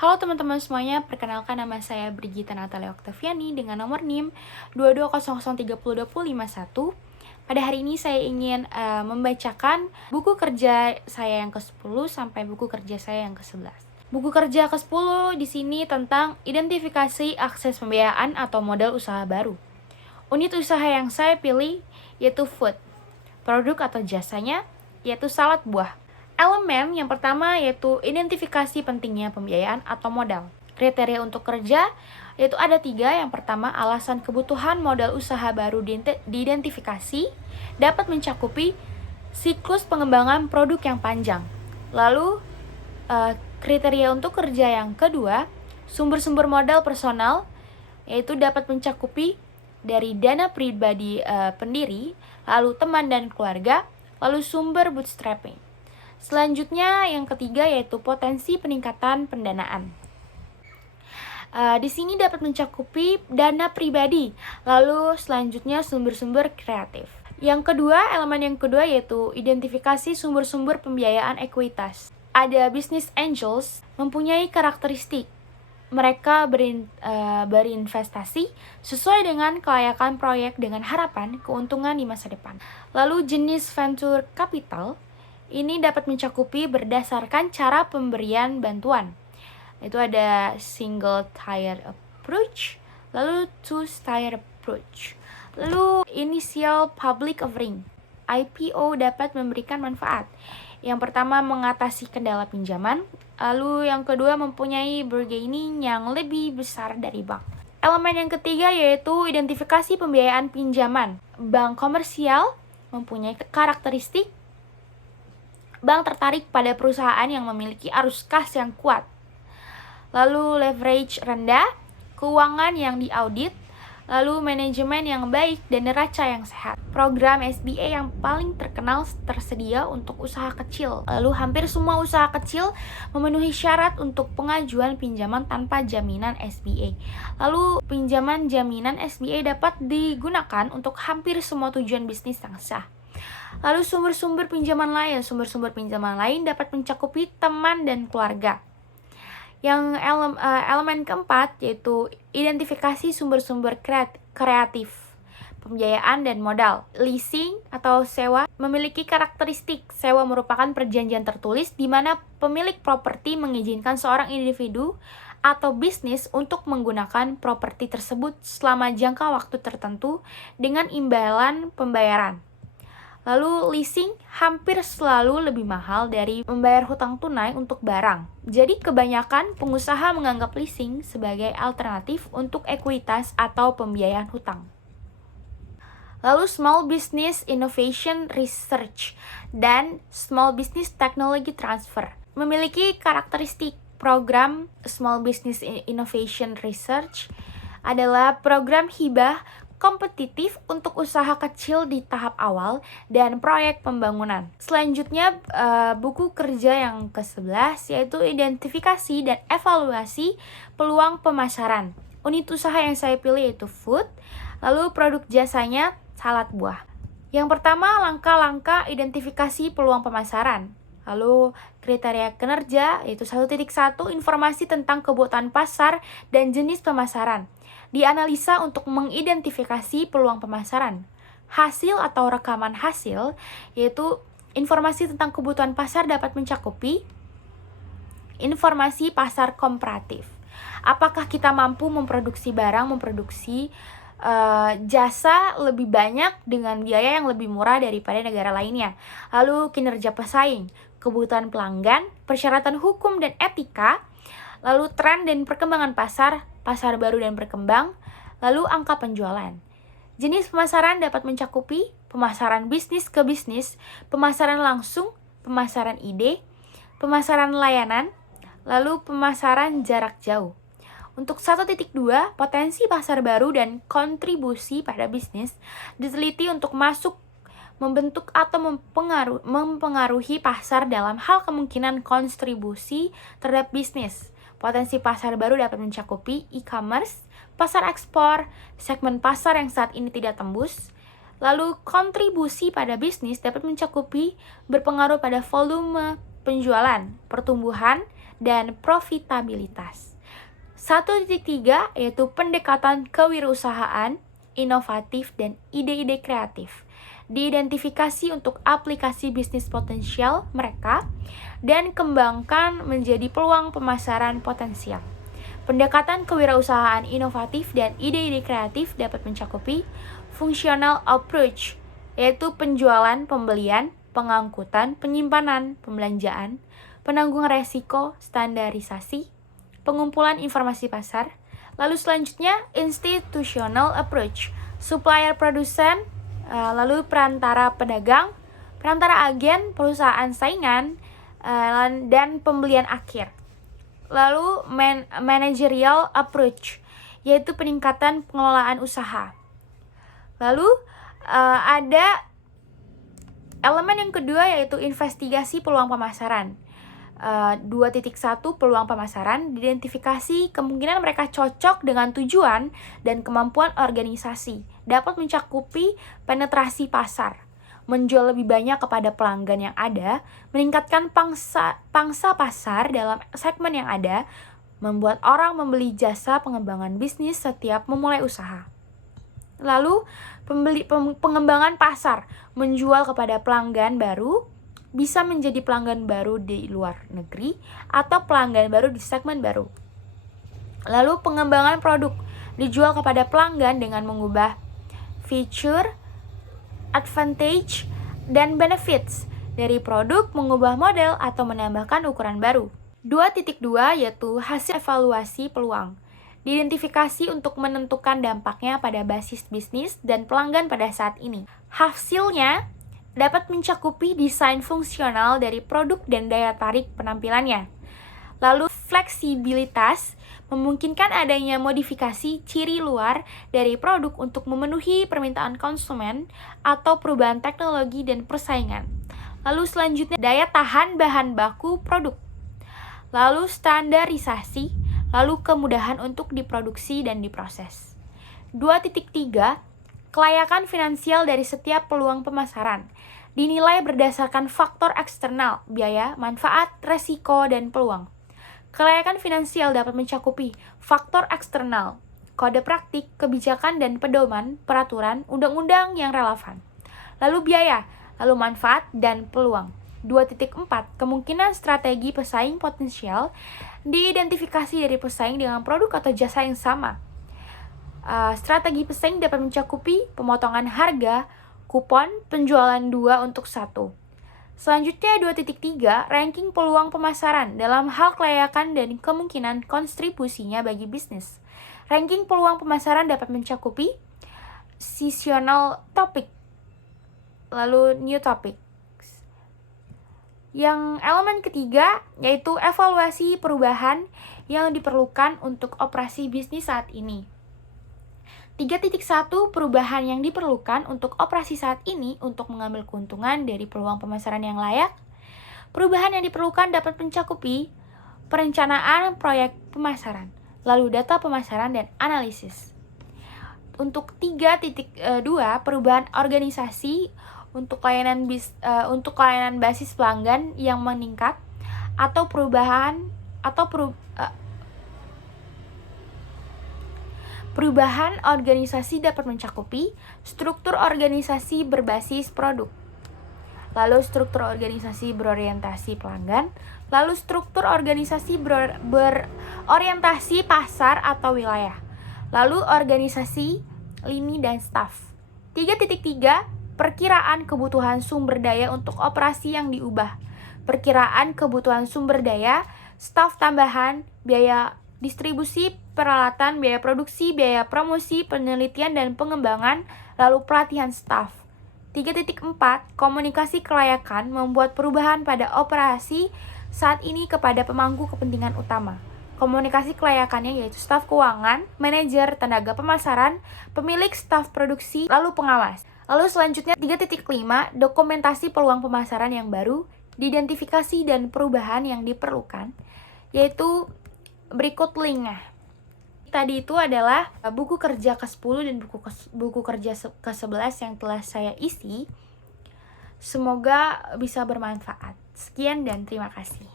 Halo teman-teman semuanya, perkenalkan nama saya Brigita Natalia Oktaviani dengan nomor NIM 2200302051. Pada hari ini saya ingin membacakan buku kerja saya yang ke-10 sampai buku kerja saya yang ke-11. Buku kerja ke-10 di sini tentang identifikasi akses pembiayaan atau modal usaha baru. Unit usaha yang saya pilih yaitu food. Produk atau jasanya yaitu salad buah. Elemen yang pertama yaitu identifikasi pentingnya pembiayaan atau modal. Kriteria untuk kerja yaitu ada 3. Yang pertama, alasan kebutuhan modal usaha baru diidentifikasi dapat mencakupi siklus pengembangan produk yang panjang. Lalu kriteria untuk kerja yang kedua, sumber-sumber modal personal yaitu dapat mencakupi dari dana pribadi pendiri, lalu teman dan keluarga, lalu sumber bootstrapping. Selanjutnya yang ketiga yaitu potensi peningkatan pendanaan. Di sini dapat mencakupi dana pribadi, lalu selanjutnya sumber-sumber kreatif. Elemen yang kedua yaitu identifikasi sumber-sumber pembiayaan ekuitas. Ada business angels mempunyai karakteristik mereka berinvestasi sesuai dengan kelayakan proyek dengan harapan keuntungan di masa depan. Lalu jenis venture capital ini dapat mencakupi berdasarkan cara pemberian bantuan. Itu ada single tier approach, lalu two tier approach. Lalu initial public offering, IPO dapat memberikan manfaat. Yang pertama mengatasi kendala pinjaman, lalu yang kedua mempunyai bargaining yang lebih besar dari bank. Elemen yang ketiga yaitu identifikasi pembiayaan pinjaman. Bank komersial mempunyai karakteristik bank tertarik pada perusahaan yang memiliki arus kas yang kuat. Lalu leverage rendah, keuangan yang diaudit, lalu manajemen yang baik dan neraca yang sehat. Program SBA yang paling terkenal tersedia untuk usaha kecil. Lalu hampir semua usaha kecil memenuhi syarat untuk pengajuan pinjaman tanpa jaminan SBA. Lalu pinjaman jaminan SBA dapat digunakan untuk hampir semua tujuan bisnis yang sah. Lalu sumber-sumber pinjaman lain dapat mencakupi teman dan keluarga. Yang elemen keempat yaitu identifikasi sumber-sumber kreatif, pembiayaan dan modal. Leasing atau sewa memiliki karakteristik sewa merupakan perjanjian tertulis di mana pemilik properti mengizinkan seorang individu atau bisnis untuk menggunakan properti tersebut selama jangka waktu tertentu dengan imbalan pembayaran. Lalu leasing hampir selalu lebih mahal dari membayar hutang tunai untuk barang. Jadi kebanyakan pengusaha menganggap leasing sebagai alternatif untuk ekuitas atau pembiayaan hutang. Lalu Small Business Innovation Research dan Small Business Technology Transfer memiliki karakteristik. Program Small Business Innovation Research adalah program hibah kompetitif untuk usaha kecil di tahap awal dan proyek pembangunan. Selanjutnya buku kerja yang ke-11 yaitu identifikasi dan evaluasi peluang pemasaran. Unit usaha yang saya pilih yaitu food, lalu produk jasanya salad buah. Yang pertama, langkah-langkah identifikasi peluang pemasaran. Lalu kriteria kinerja yaitu 1.1 informasi tentang kebutuhan pasar dan jenis pemasaran. Dianalisa untuk mengidentifikasi peluang pemasaran. Hasil atau rekaman hasil yaitu informasi tentang kebutuhan pasar dapat mencakupi informasi pasar komparatif. Apakah kita mampu memproduksi barang, memproduksi jasa lebih banyak dengan biaya yang lebih murah daripada negara lainnya. Lalu kinerja pesaing, kebutuhan pelanggan, persyaratan hukum dan etika, lalu tren dan perkembangan pasar baru dan berkembang, lalu angka penjualan. Jenis pemasaran dapat mencakupi pemasaran bisnis ke bisnis, pemasaran langsung, pemasaran ide, pemasaran layanan, lalu pemasaran jarak jauh. Untuk 1.2, potensi pasar baru dan kontribusi pada bisnis diteliti untuk masuk, membentuk atau mempengaruhi pasar dalam hal kemungkinan kontribusi terhadap bisnis. Potensi pasar baru dapat mencakupi e-commerce, pasar ekspor, segmen pasar yang saat ini tidak tembus. Lalu kontribusi pada bisnis dapat mencakupi berpengaruh pada volume penjualan, pertumbuhan, dan profitabilitas. 1.3 yaitu pendekatan kewirausahaan, inovatif, dan ide-ide kreatif. Diidentifikasi untuk aplikasi bisnis potensial mereka dan kembangkan menjadi peluang pemasaran potensial. Pendekatan kewirausahaan inovatif dan ide-ide kreatif dapat mencakupi functional approach, yaitu penjualan, pembelian, pengangkutan, penyimpanan, pembelanjaan, penangguhan resiko, standarisasi, pengumpulan informasi pasar. Lalu selanjutnya institutional approach, supplier, produsen, lalu perantara pedagang, perantara agen, perusahaan saingan, dan pembelian akhir. Lalu managerial approach, yaitu peningkatan pengelolaan usaha. Lalu ada elemen yang kedua yaitu investigasi peluang pemasaran. 2.1 peluang pemasaran, diidentifikasi kemungkinan mereka cocok dengan tujuan dan kemampuan organisasi, dapat mencakupi penetrasi pasar, menjual lebih banyak kepada pelanggan yang ada, meningkatkan pangsa pasar dalam segmen yang ada, membuat orang membeli jasa pengembangan bisnis setiap memulai usaha. Lalu pengembangan pasar, menjual kepada pelanggan baru, bisa menjadi pelanggan baru di luar negeri atau pelanggan baru di segmen baru. Lalu pengembangan produk, dijual kepada pelanggan dengan mengubah feature, advantage, dan benefits dari produk, mengubah model atau menambahkan ukuran baru. 2.2 yaitu hasil evaluasi peluang. Diidentifikasi untuk menentukan dampaknya pada basis bisnis dan pelanggan pada saat ini. Hasilnya dapat mencakupi desain fungsional dari produk dan daya tarik penampilannya. Lalu fleksibilitas memungkinkan adanya modifikasi ciri luar dari produk untuk memenuhi permintaan konsumen atau perubahan teknologi dan persaingan. Lalu selanjutnya daya tahan bahan baku produk. Lalu standarisasi, lalu kemudahan untuk diproduksi dan diproses. 2.3 kelayakan finansial dari setiap peluang pemasaran. Dinilai berdasarkan faktor eksternal, biaya, manfaat, resiko, dan peluang. Kelayakan finansial dapat mencakupi faktor eksternal, kode praktik, kebijakan, dan pedoman, peraturan, undang-undang yang relevan. Lalu biaya, lalu manfaat, dan peluang. 2.4 kemungkinan strategi pesaing potensial, diidentifikasi dari pesaing dengan produk atau jasa yang sama. Strategi pesaing dapat mencakupi pemotongan harga, kupon, penjualan 2 untuk 1. Selanjutnya 2.3 ranking peluang pemasaran dalam hal kelayakan dan kemungkinan kontribusinya bagi bisnis. Ranking peluang pemasaran dapat mencakupi seasonal topic, lalu new topic. Yang elemen ketiga yaitu evaluasi perubahan yang diperlukan untuk operasi bisnis saat ini. 3.1 perubahan yang diperlukan untuk operasi saat ini untuk mengambil keuntungan dari peluang pemasaran yang layak. Perubahan yang diperlukan dapat mencakupi perencanaan proyek pemasaran, lalu data pemasaran dan analisis. Untuk 3.2 perubahan organisasi untuk layanan basis pelanggan yang meningkat atau perubahan organisasi dapat mencakupi struktur organisasi berbasis produk, lalu struktur organisasi berorientasi pelanggan, lalu struktur organisasi berorientasi pasar atau wilayah, lalu organisasi lini dan staf. 3.3 perkiraan kebutuhan sumber daya untuk operasi yang diubah. Perkiraan kebutuhan sumber daya, staf tambahan, biaya distribusi, peralatan, biaya produksi, biaya promosi, penelitian dan pengembangan, lalu pelatihan staf. 3.4 komunikasi kelayakan membuat perubahan pada operasi saat ini kepada pemangku kepentingan utama. Komunikasi kelayakannya yaitu staf keuangan, manajer, tenaga pemasaran, pemilik staf produksi, lalu pengawas. Lalu selanjutnya 3.5 dokumentasi peluang pemasaran yang baru, diidentifikasi dan perubahan yang diperlukan, yaitu berikut linknya. Tadi itu adalah buku kerja ke-10 dan buku kerja ke-11 yang telah saya isi. Semoga bisa bermanfaat. Sekian dan terima kasih.